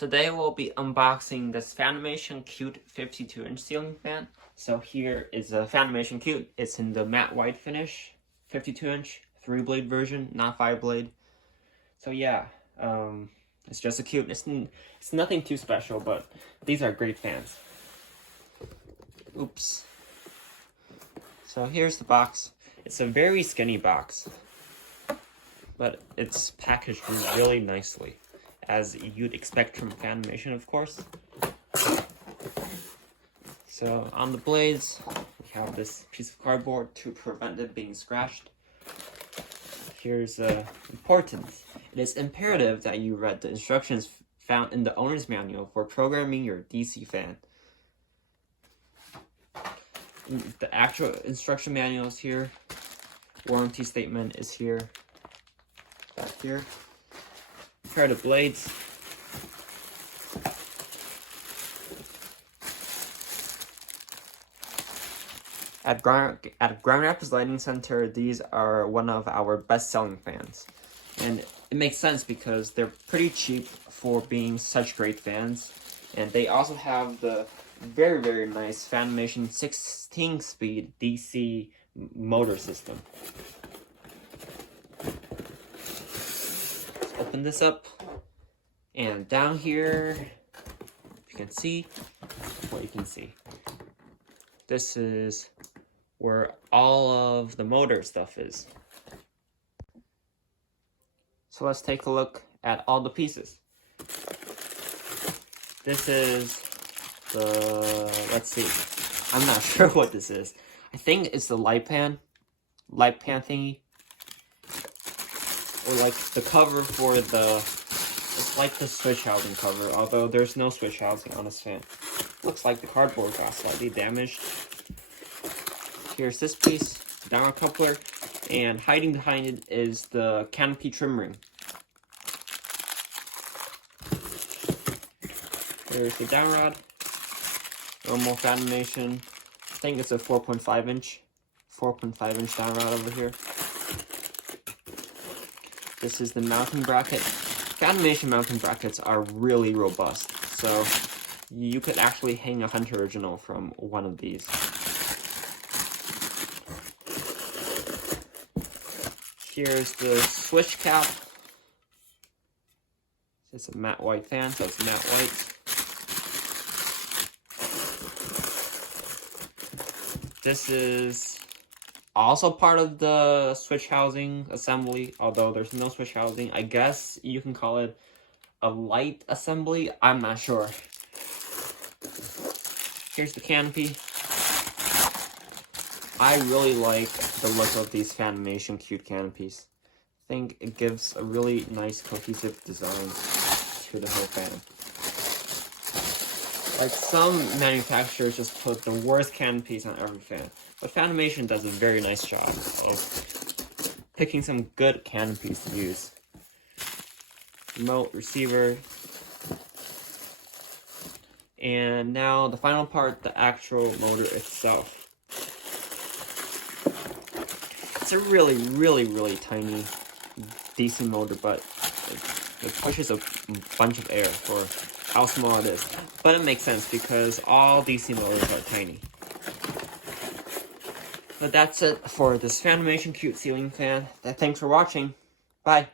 Today we'll be unboxing this Fanimation Kute 52-inch ceiling fan. So here is a Fanimation Kute. It's in the matte white finish, 52-inch, 3-blade version, not 5-blade. So yeah, it's just a Kute. It's nothing too special, but these are great fans. Oops. So here's the box. It's a very skinny box, but it's packaged really nicely, as you'd expect from Fanimation, of course. So on the blades, we have this piece of cardboard to prevent it being scratched. Here's importance. It is imperative that you read the instructions found in the owner's manual for programming your DC fan. The actual instruction manual is here. Warranty statement is here. Back here. Pair of blades. At Grand Rapids Lighting Center, these are one of our best-selling fans. And it makes sense because they're pretty cheap for being such great fans. And they also have the very, very nice Fanimation 16-speed DC motor system. Let's open this up. And down here, if you can see, what you can see. This is where all of the motor stuff is. So let's take a look at all the pieces. This is let's see, I'm not sure what this is. I think it's the light pan thingy. Or like the cover for it's like the switch housing cover, although there's no switch housing on this fan. Looks like the cardboard got slightly damaged. Here's this piece, the downward coupler, and hiding behind it is the canopy trim ring. There's the down rod, normal Fanimation. I think it's a 4.5 inch down rod over here. This is the mounting bracket. Fanimation mounting brackets are really robust, so you could actually hang a Hunter original from one of these. Here's the switch cap. It's a matte white fan, so it's matte white. This is also part of the switch housing assembly, although there's no switch housing. I guess you can call it a light assembly. I'm not sure. Here's the canopy. I really like the look of these Fanimation Kute canopies. I think it gives a really nice cohesive design to the whole fan. Like, some manufacturers just put the worst canopies on every fan, but Fanimation does a very nice job of picking some good canopies to use. Remote, receiver, and now the final part, the actual motor itself. It's a really, really, really tiny DC motor, but it pushes a bunch of air for how small it is. But it makes sense because all DC motors are tiny. But that's it for this Fanimation Kute ceiling fan. Thanks for watching. Bye.